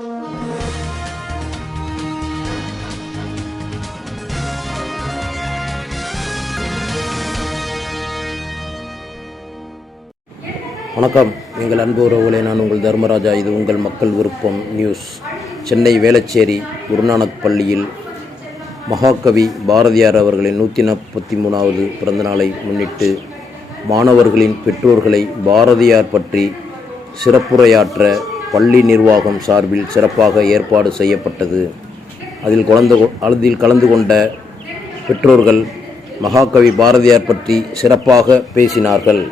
வணக்கம். எங்கள் அன்பு உறவுகளை நான் உங்கள் தர்மராஜா. இது உங்கள் மக்கள் விருப்பம் நியூஸ். சென்னை வேளச்சேரி குருநானக் பள்ளியில் மகாகவி பாரதியார் அவர்களின் நூற்றி நாற்பத்தி மூணாவது பிறந்தநாளை முன்னிட்டு மாணவர்களின் பெற்றோர்களை பாரதியார் பற்றி சிறப்புரையாற்ற பள்ளி நிர்வாகம் சார்பில் சிறப்பாக ஏற்பாடு செய்யப்பட்டது. அதில் கலந்து அதில் கலந்து கொண்ட பெற்றோர்கள் மகாகவி பாரதியார் பற்றி சிறப்பாக பேசினார்கள்.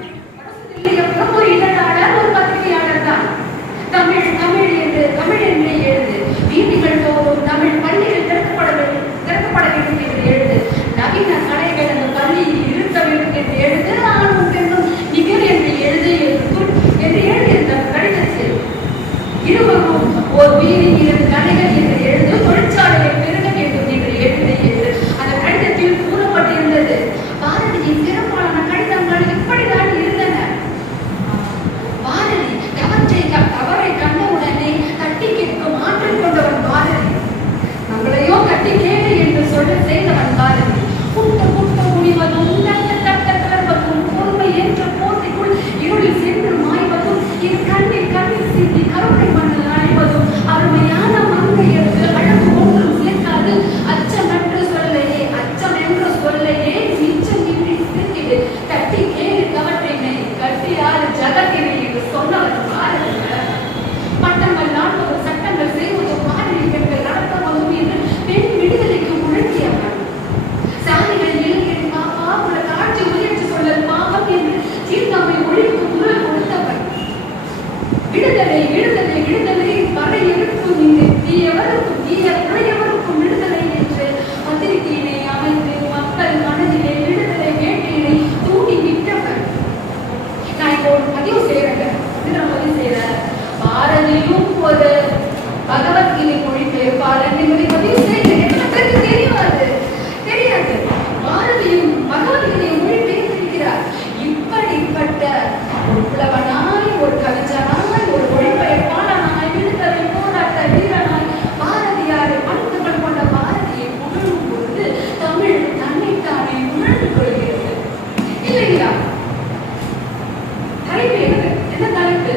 என்ன கரெக்ட்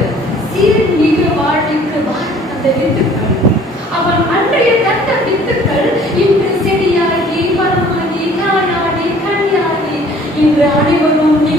சீரன் மிக வாழ்க்கை அந்த வித்துக்கள் அவன் அன்றைய தந்த வித்துக்கள் இன்று செடியாகி மரமாகி காயாகி கனியாகி இன்று அனைவரும்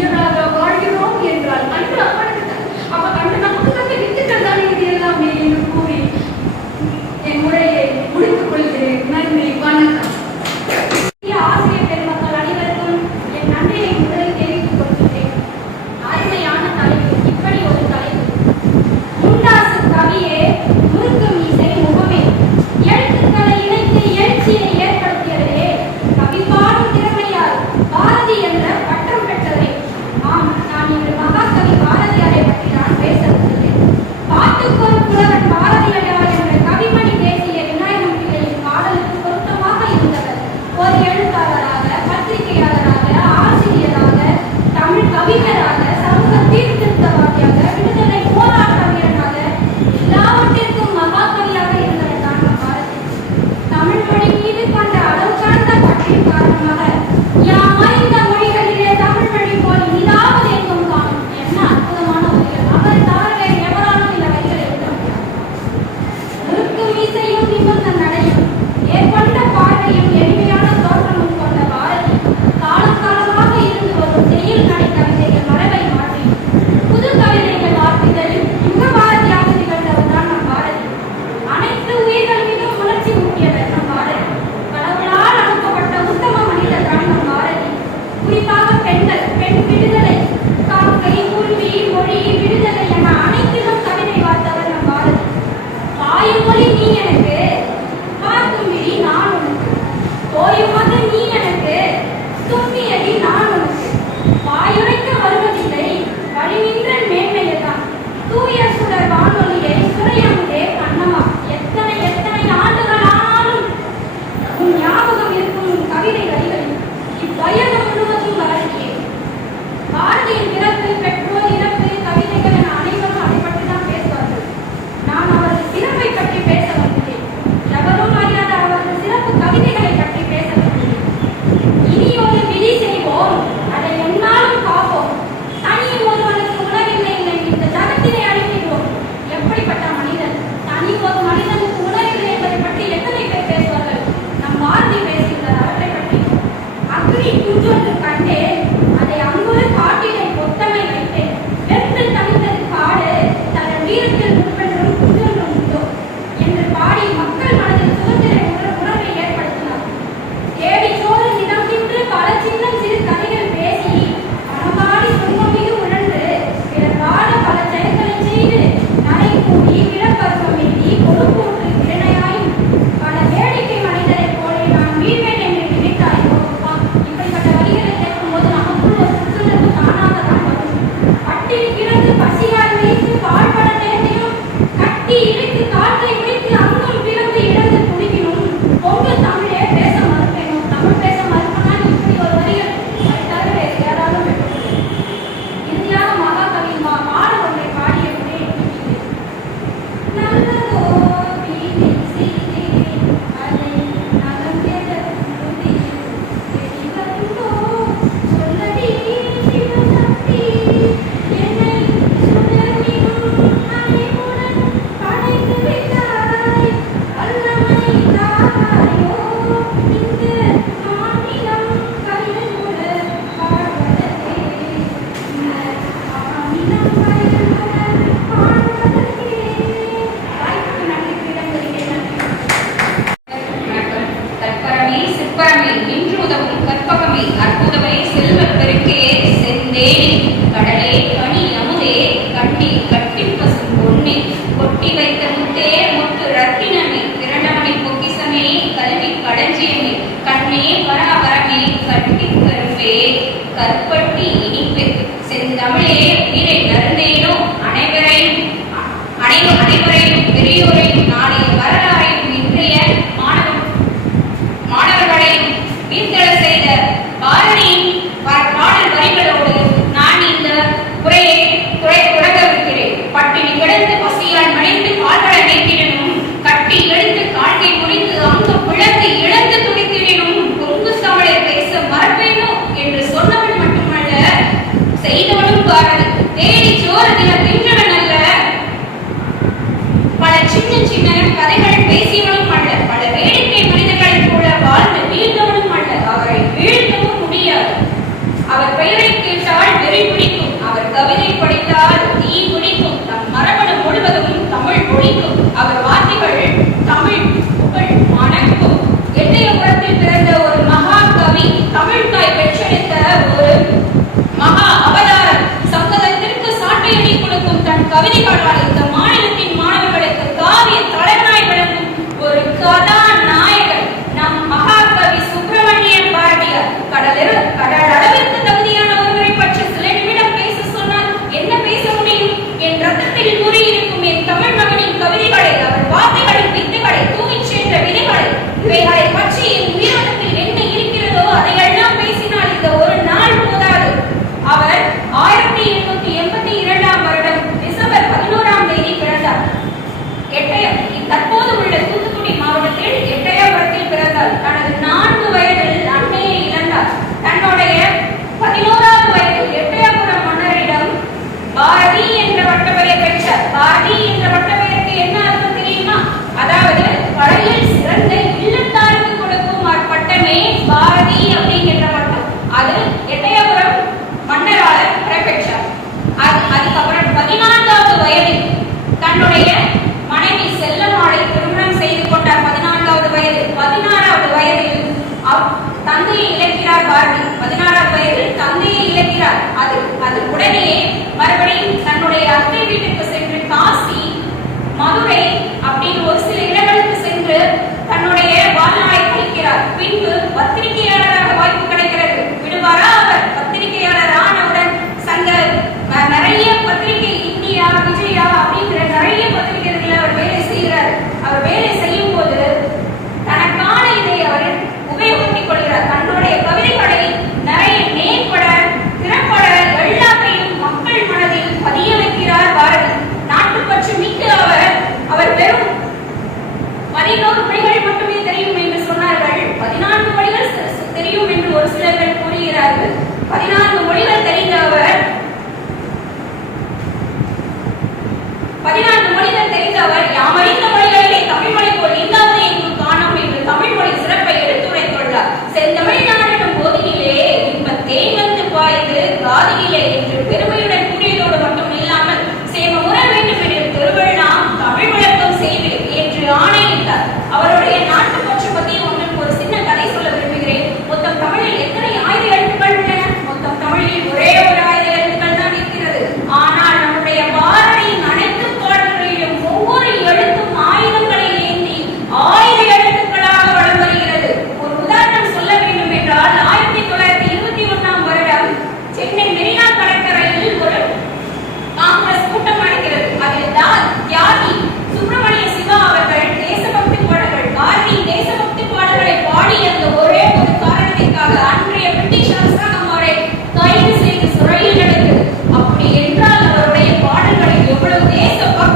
கட்டி પહેરાય પછી அது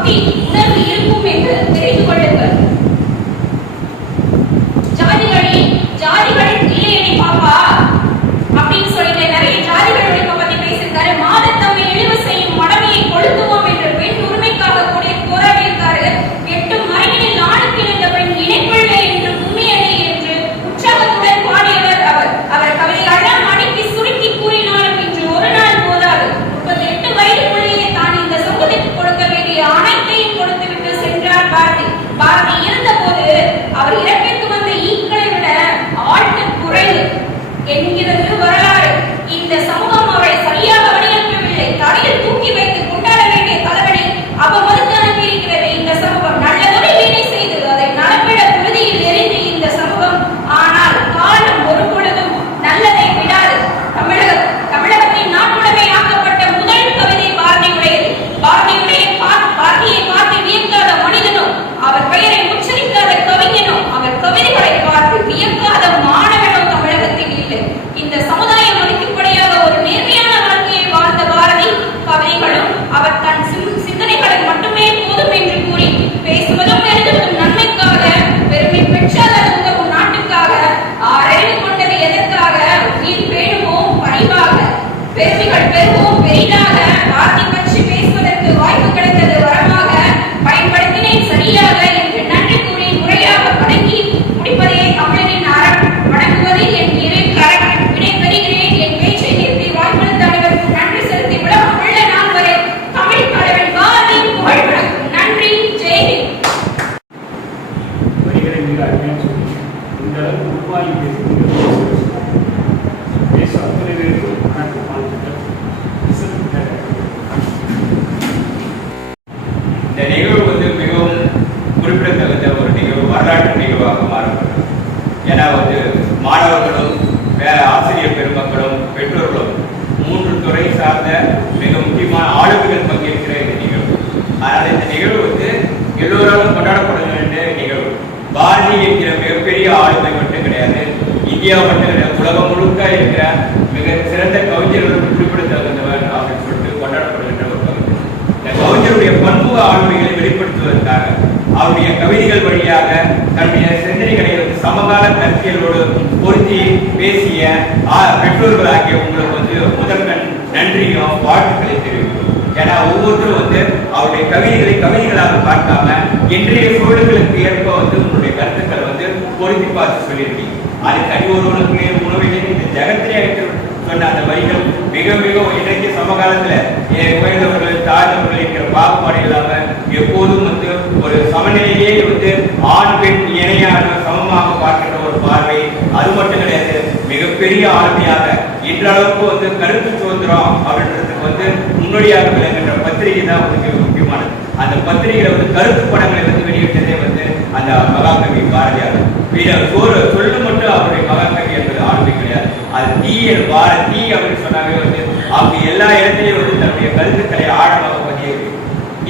Copy. பாரதி இருந்த போது அவர் இறக்க இந்தியா மட்டும் கிடையாது உலகம் முழுக்க இருக்கிற மிக சிறந்த கவிஞர்களுக்கு குறிப்பிடத்தகுந்தவர் அப்படின்னு சொல்லிட்டு கொண்டாடப்படுகின்ற ஒரு கவிஞர். இந்த கவிஞருடைய பன்முக ஆளுமைகளை வெளிப்படுத்துவதற்காக அவருடைய கவிதைகள் வழியாக தன்னுடைய சிந்தனைகளை வந்து சமகால கருத்தியலோடு பொருத்தி பேசிய ஆ- பெற்றோர்கள் ஆகிய உங்களுக்கு வந்து முதல் நன்றியும் வாழ்த்துக்களை தெரிவிக்கும் ஏன்னா ஒவ்வொருத்தரும் வந்து அவருடைய கவிதைகளை கவிதைகளாக பார்க்காம இன்றைய சூழல்களுக்கு ஏற்ப வந்து உங்களுடைய கருத்துக்களை வந்து பொருத்தி பார்த்து சொல்லியிருக்கீங்க. அது தனி ஒருவனுக்கு உணவிலே இந்த ஜெகத்திலே சொன்ன அந்த வரிகள் மிக மிக இன்றைக்கு சமகாலத்துல ஏ- உயர்ந்தவர்கள் தாழ்ந்தவர்கள் என்கிற பாகுபாடு இல்லாம எப்போதும் வந்து ஒரு சமநிலையே வந்து ஆண் பெண் இணையான சமமாக பார்க்கின்ற ஒரு பார்வை அது மட்டும் கிடையாது மிகப்பெரிய ஆளுமையாக இன்றளவுக்கு வந்து கருத்து சுதந்திரம் அப்படின்றதுக்கு வந்து முன்னோடியாக விளங்குகின்ற பத்திரிகை தான் வந்து மிக முக்கியமானது. அந்த பத்திரிகையில வந்து கருத்து படங்களை வந்து வெளியிட்டதே வந்து அந்த மகாகவி பாரதியார். ஒரு சொல்லு மட்டும் அவருடைய மகாகவி என்பது ஆண்மை கிடையாது. அது தீய வார தீ அப்படின்னு சொன்னாவே வந்து அவங்க எல்லா இடத்திலையும் வந்து தன்னுடைய கருத்துக்களை ஆழமாக பதியிருக்கு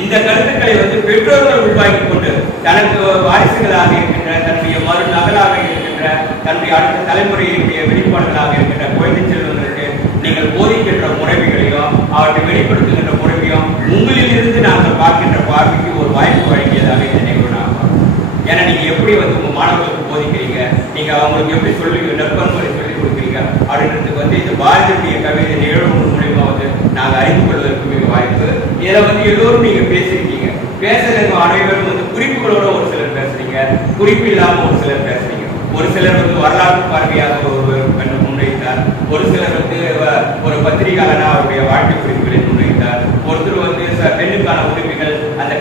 இந்த கருத்துக்களை வந்து பெற்றோர்கள் உருவாக்கி கொண்டு தனக்கு வாரிசுகளாக இருக்கின்ற தன்னுடைய மறு நகலாக இருக்கின்ற தன்னுடைய அடுத்த தலைமுறையினுடைய வெளிப்பாடுகளாக இருக்கின்ற குழந்தை செல்வங்களுக்கு நீங்கள் போதிக்கின்ற முறைமைகளையும் அவற்றை வெளிப்படுத்துகின்ற முறைமையும் உங்களில் இருந்து நாங்கள் பார்க்கின்ற பார்வைக்கு ஒரு வாய்ப்பு வழங்கியதாக இந்த நிகழ்வு நான் ஏன்னா நீங்க எப்படி வந்து உங்க மாணவர்களுக்கு போதிக்கிறீங்க? நீங்க அவங்களுக்கு எப்படி சொல்லி நற்பண்புகளை சொல்லி கொடுக்குறீங்க? அப்படின்றதுக்கு வந்து இந்த பாரதியுடைய கவிதை நிகழ்வு மூலியமா வந்து நாங்க அறிந்து கொள்வதற்கு மிக வாய்ப்பு. இதுல வந்து எல்லோரும் நீங்க பேசியிருக்கீங்க. பேசுறவங்க அனைவரும் வந்து குறிப்புகளோட ஒரு சிலர் பேசுறீங்க. குறிப்பு இல்லாம ஒரு சிலர் பேசுறீங்க. ஒரு சிலர் வந்து வரலாற்று பார்வையாக ஒரு கண்ணு முன்வைத்தார். ஒரு சிலர் வந்து ஒரு பத்திரிகையாளனா அவருடைய வாழ்க்கை குறிப்புகளை முன்வைத்தார். ஒருத்தர் வந்து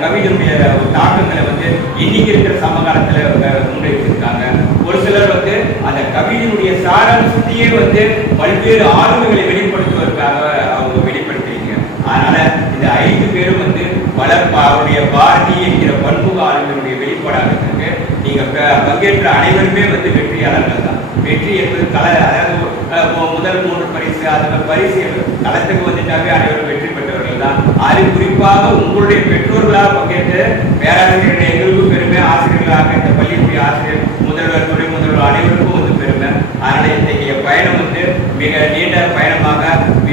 கவிஞருடைய தாக்கங்களை வந்து இன்னைக்கு இருக்கிற சமகாலத்துல முன்னெடுத்திருக்காங்க ஒரு சிலர் வந்து அந்த கவிதையினுடைய சாராம்சத்தையே வந்து பல்வேறு ஆளுமைகளை வெளிப்படுத்துவதற்காக அவங்க வெளிப்படுத்துறீங்க அதனால இந்த ஐந்து பேரும் வந்து வளர்ப்பு அவருடைய பாரதி என்கிற பன்முக ஆளுமையினுடைய வெளிப்பாடாக இருக்கு. நீங்க பங்கேற்ற அனைவருமே வந்து வெற்றியாளர்கள் தான். வெற்றி என்பது கல அதாவது முதல் மூன்று பரிசு அந்த பரிசு என்பது களத்துக்கு வந்துட்டாவே அனைவரும் வெற்றி தான் அது குறிப்பாக உங்களுடைய பெற்றோர்களாக பங்கேற்று பேராசிரியர்கள் எங்களுக்கும் பெருமை ஆசிரியர்களாக இந்த பள்ளிக்குரிய ஆசிரியர் முதல்வர் துணை முதல்வர் அனைவருக்கும் வந்து பெருமை. அதனால் இத்தகைய பயணம் வந்து மிக நீண்ட பயணமாக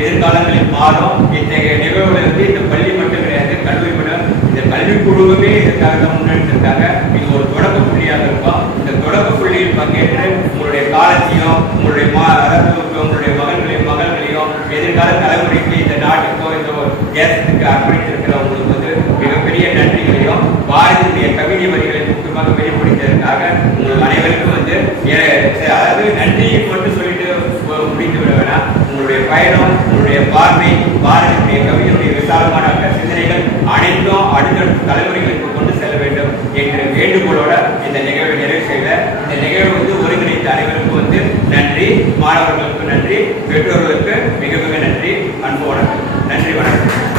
எதிர்காலங்களில் மாறும். இத்தகைய நிகழ்வுகளை வந்து இந்த பள்ளி மட்டும் கிடையாது கல்வி மட்டும். இந்த கல்வி குழுவுமே இதற்காக தான் முன்னெடுத்திருக்காங்க. இது ஒரு தொடக்க புள்ளியாக இருக்கும். இந்த தொடக்க புள்ளியில் பங்கேற்று உங்களுடைய காலத்தையும் உங்களுடைய மா உங்களுடைய மகன்களையும் மகள்களையும் எதிர்கால தலைமுறைக்கு தேசத்துக்கு அர்ப்பணித்திருக்கிற உங்களுக்கு வந்து மிகப்பெரிய நன்றிகளையும் பாரதியுடைய கவிதை வரிகளை முக்கியமாக வெளிப்படுத்தியதற்காக உங்கள் அனைவருக்கும் வந்து அதாவது நன்றியை மட்டும் சொல்லிட்டு முடித்து விட வேணாம். உங்களுடைய பயணம் உங்களுடைய பார்வை பாரதியுடைய கவிதையுடைய விசாலமான சிந்தனைகள் அனைத்தும் அடுத்தடுத்த தலைமுறைகளுக்கு கொண்டு செல்ல வேண்டும் என்ற வேண்டுகோளோட இந்த நிகழ்வை நிறைவு செய்த இந்த நிகழ்வு வந்து ஒருங்கிணைத்த அனைவருக்கும் வந்து நன்றி. மாணவர்களுக்கு நன்றி. பெற்றோர்களுக்கு மிக மிக நன்றி. அன்பு வணக்கம். நன்றி வணக்கம்.